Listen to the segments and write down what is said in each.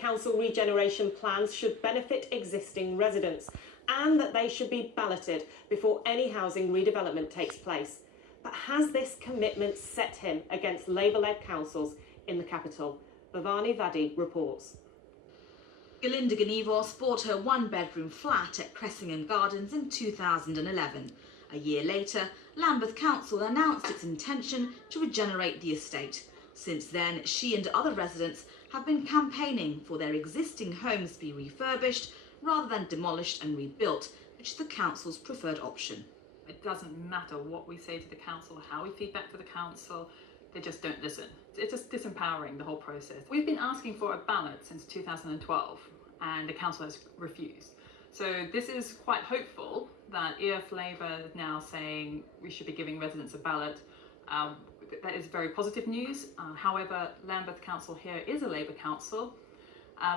council regeneration plans should benefit existing residents and that they should be balloted before any housing redevelopment takes place. But has this commitment set him against Labour-led councils in the capital? Bhavani Vadi reports. Galinda Ganivos bought her one-bedroom flat at Cressingham Gardens in 2011. A year later, Lambeth Council announced its intention to regenerate the estate. Since then, she and other residents have been campaigning for their existing homes to be refurbished rather than demolished and rebuilt, which is the council's preferred option. It doesn't matter what we say to the council, how we feed back to the council, they just don't listen. It's just disempowering, the whole process. We've been asking for a ballot since 2012 and the council has refused. So this is quite hopeful that if Labour is now saying we should be giving residents a ballot, that is very positive news. However, Lambeth Council here is a Labour council,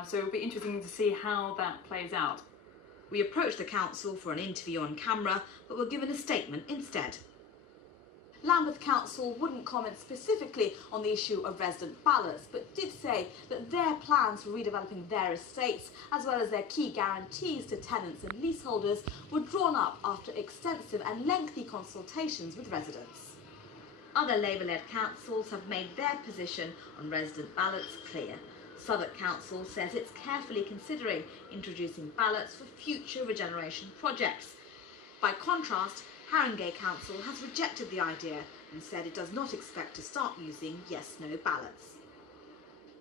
so it'll be interesting to see how that plays out. We approached the council for an interview on camera, but were given a statement instead. Lambeth Council wouldn't comment specifically on the issue of resident ballots, but did say that their plans for redeveloping their estates, as well as their key guarantees to tenants and leaseholders, were drawn up after extensive and lengthy consultations with residents. Other Labour-led councils have made their position on resident ballots clear. Southwark Council says it's carefully considering introducing ballots for future regeneration projects. By contrast, Haringey Council has rejected the idea and said it does not expect to start using yes-no ballots.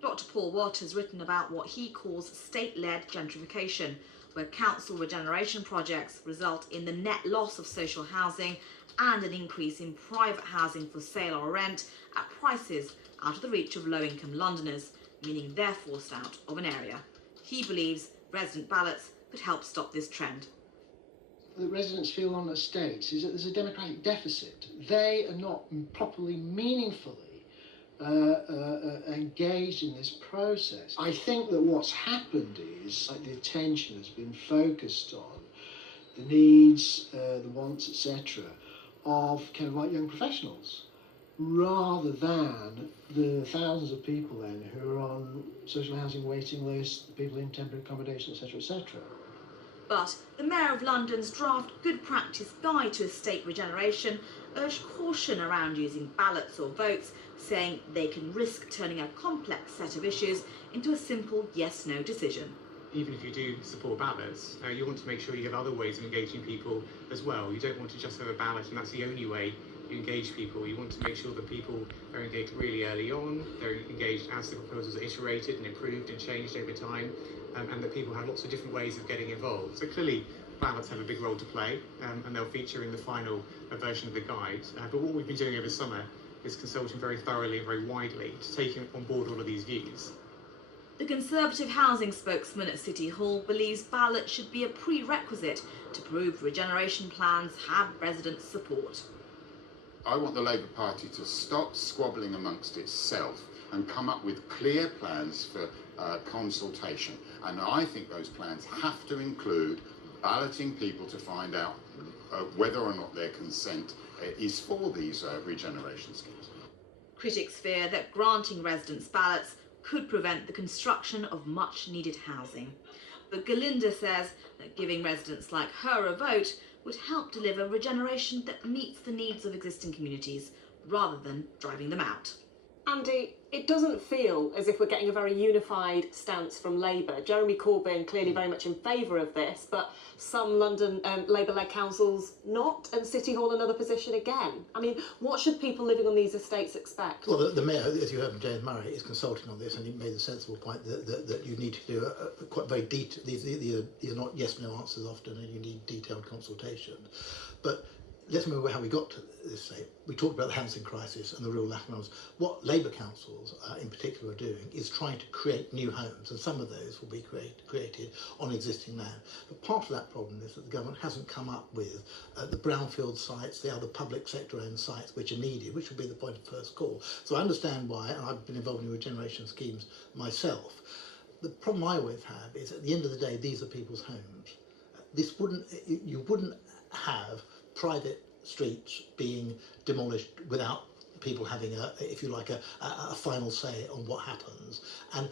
Dr. Paul Watt has written about what he calls state-led gentrification, where council regeneration projects result in the net loss of social housing and an increase in private housing for sale or rent at prices out of the reach of low-income Londoners, meaning they're forced out of an area. He believes resident ballots could help stop this trend. The residents feel on estates is that there's a democratic deficit. They are not properly, meaningfully engaged in this process. I think that what's happened is like the attention has been focused on the needs, the wants, etc., of kind of like young professionals, rather than the thousands of people then who are on social housing waiting lists, people in temporary accommodation, etc., etc. But the Mayor of London's draft Good Practice Guide to Estate Regeneration urged caution around using ballots or votes, saying they can risk turning a complex set of issues into a simple yes-no decision. Even if you do support ballots, you want to make sure you have other ways of engaging people as well. You don't want to just have a ballot and that's the only way you engage people. You want to make sure that people are engaged really early on, they're engaged as the proposals are iterated and improved and changed over time, and that people have lots of different ways of getting involved. So clearly ballots have a big role to play, and they'll feature in the final version of the guide. But what we've been doing over summer is consulting very thoroughly and very widely to take on board all of these views. The Conservative housing spokesman at City Hall believes ballots should be a prerequisite to prove regeneration plans have resident support. I want the Labour Party to stop squabbling amongst itself and come up with clear plans for consultation. And I think those plans have to include balloting people to find out whether or not their consent is for these regeneration schemes. Critics fear that granting residents ballots could prevent the construction of much-needed housing. But Galinda says that giving residents like her a vote would help deliver regeneration that meets the needs of existing communities, rather than driving them out. Andy, it doesn't feel as if we're getting a very unified stance from Labour. Jeremy Corbyn clearly very much in favour of this, but some London Labour-led councils not, and City Hall another position again. I mean, what should people living on these estates expect? Well, the Mayor, as you heard from James Murray, is consulting on this, and he made the sensible point that you need to do a quite very detailed, these are not yes-no answers often, and you need detailed consultation. But let's remember how we got to this state. We talked about the housing crisis and the real lack of homes. What Labour councils in particular are doing is trying to create new homes, and some of those will be created on existing land. But part of that problem is that the government hasn't come up with the brownfield sites, the other public sector-owned sites which are needed, which will be the point of first call. So I understand why, and I've been involved in regeneration schemes myself. The problem I always have is at the end of the day, these are people's homes. You wouldn't have private streets being demolished without people having if you like, a final say on what happens. And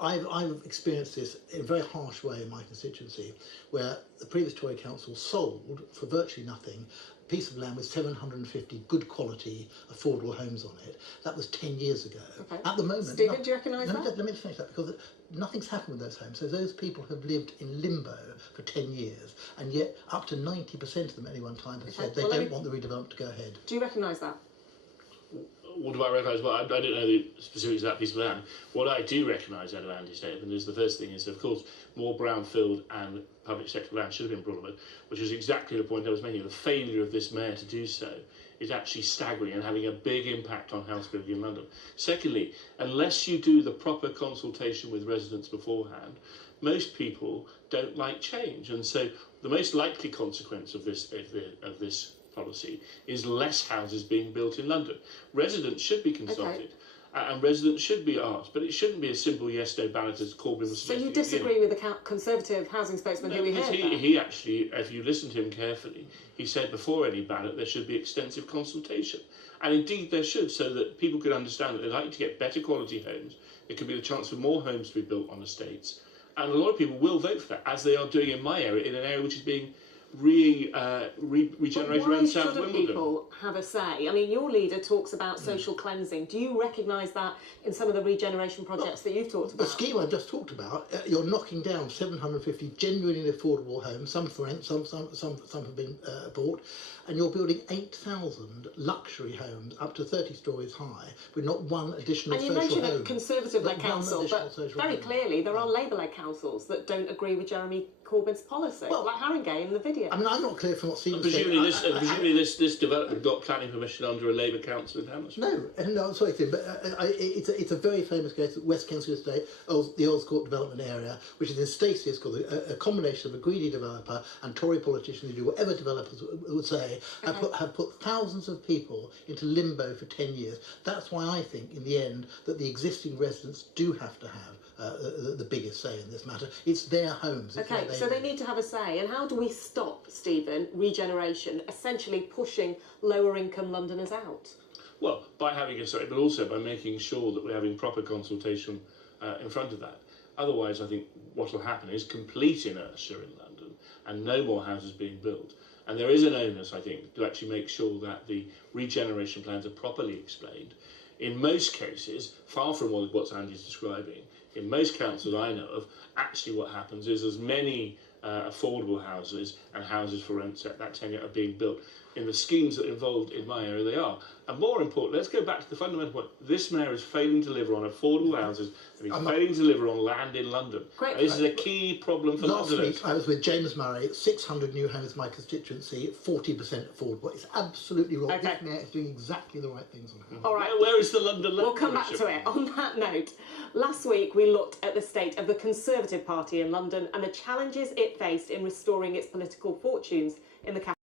I've experienced this in a very harsh way in my constituency, where the previous Tory council sold for virtually nothing a piece of land with 750 good quality affordable homes on it. That was 10 years ago. Okay. At the moment, Stephen, do you recognise that? Let me finish that, because nothing's happened with those homes. So those people have lived in limbo for 10 years, and yet up to 90% of them at any one time have said they don't want the redevelopment to go ahead. Do you recognise that? What do I recognise? Well, I don't know the specifics of that piece of land. What I do recognise out of Andy's statement is the first thing is, of course, more brownfield and public sector land should have been brought on, which is exactly the point I was making. The failure of this mayor to do so is actually staggering and having a big impact on house building in London. Secondly, unless you do the proper consultation with residents beforehand, most people don't like change, and so the most likely consequence of this policy is less houses being built in London. Residents should be consulted, and residents should be asked, but it shouldn't be a simple yes/no ballot as Corbyn was So suggesting. you disagree with the Conservative housing spokesman who we heard about? He actually, if you listen to him carefully, he said before any ballot there should be extensive consultation, and indeed there should, so that people could understand that they'd like to get better quality homes. It could be the chance for more homes to be built on estates, and a lot of people will vote for that, as they are doing in my area, in an area which is being regenerated around South Wimbledon. Why shouldn't people have a say? I mean, your leader talks about social cleansing. Do you recognise that in some of the regeneration projects that you've talked about? The scheme I've just talked about, you're knocking down 750 genuinely affordable homes, some for rent, some have been bought, and you're building 8,000 luxury homes up to 30 stories high with not one additional social home. And you mentioned a Conservative-led Not one council, additional but social very home. clearly there are Labour-led councils that don't agree with Jeremy Corbyn's policy, Well, like Haringey in the video. I mean, I'm not clear from what Stephen said. Presumably this development got planning permission under a Labour council in Hammersmith. No, sorry, Tim, but it's a very famous case at West Kensington Estate, the Earls Court development area, which is in Stacey. It's called a combination of a greedy developer and Tory politicians who do whatever developers would say, have put thousands of people into limbo for 10 years. That's why I think, in the end, that the existing residents do have to have the biggest say in this matter. It's their homes. Okay, so they need to have a say. And how do we stop, Stephen, regeneration essentially pushing lower income Londoners out? Well, by having a say, but also by making sure that we're having proper consultation in front of that. Otherwise, I think what will happen is complete inertia in London and no more houses being built. And there is an onus, I think, to actually make sure that the regeneration plans are properly explained. In most cases, far from what Andy's describing, in most councils I know of, actually what happens is as many affordable houses and houses for rent at that tenure are being built. In the schemes that are involved in my area, they are. And more important, let's go back to the fundamental point. This mayor is failing to deliver on affordable houses, and he's failing to deliver on land in London. Great. This is a key problem for Last Londoners. week I was with James Murray, 600 new homes in my constituency, 40% affordable. It's absolutely wrong. Okay. This mayor is doing exactly the right things on housing. All right. Where is the London We'll come back to it. On that note, last week we looked at the state of the Conservative Party in London and the challenges it faced in restoring its political fortunes in the capital.